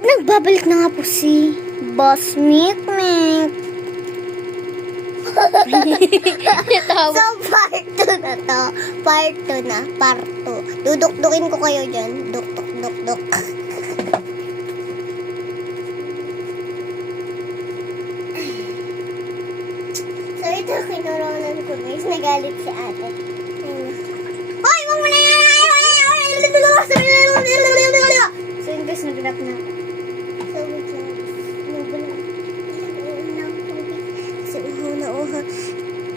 Nagbabalik na nga po si Boss Mikmik. So, part 2 na to. Part 2 na. Part 2. Duduk-dukin ko kayo dyan. Duk-duk-duk-duk. So, ito kinoronan ko guys. Nagalit si ate. Hoy! Wag mo na yan! So, yun guys, nag-rap na ako. So, wait lang.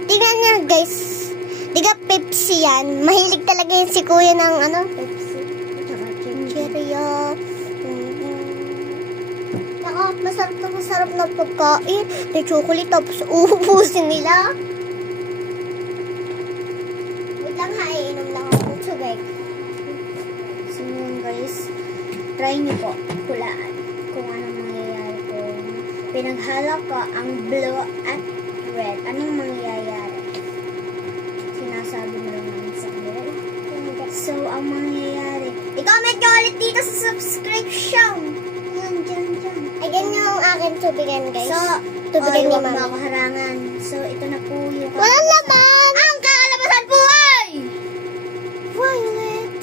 Tingnan niya guys. Diga Pepsi yan. Mahilig talaga yun si kuya ng Pepsi. Cheerio. Naka, masarap na pagkain. May chocolate tapos uubusin nila. Wait lang ha, iinom lang ako ng tubig. So yun guys, try niyo po kulaan kung anong mangyayari kung pinaghalo ko ang blue at red. Anong mangyayari? Sinasabi mo lang naman sa kanila. So, ang mangyayari, i-comment nyo ulit dito sa subscription. Yan, dyan. Ay, ganyan yung akin tubigan, guys. So, tubigan ni mama. Huwag harangan. So, ito na po yung... Walang laman! Ang kakalabasan po ay... Violet.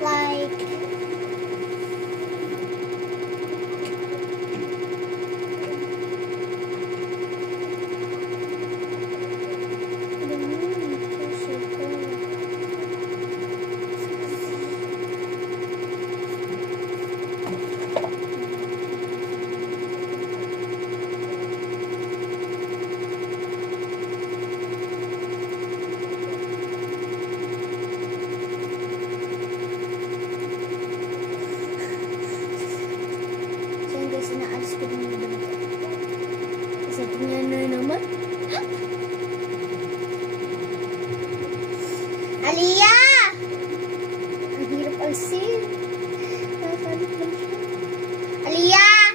Like... Inaalis ko din yung dito. Kasi tingnan na naman. Aliyah! Ang hirap alsin. Nakalit lang siya. Aliyah!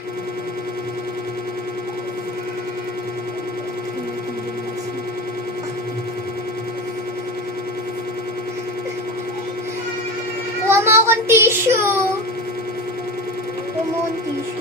Kuha mo akong tissue. Kuha mo akong tissue.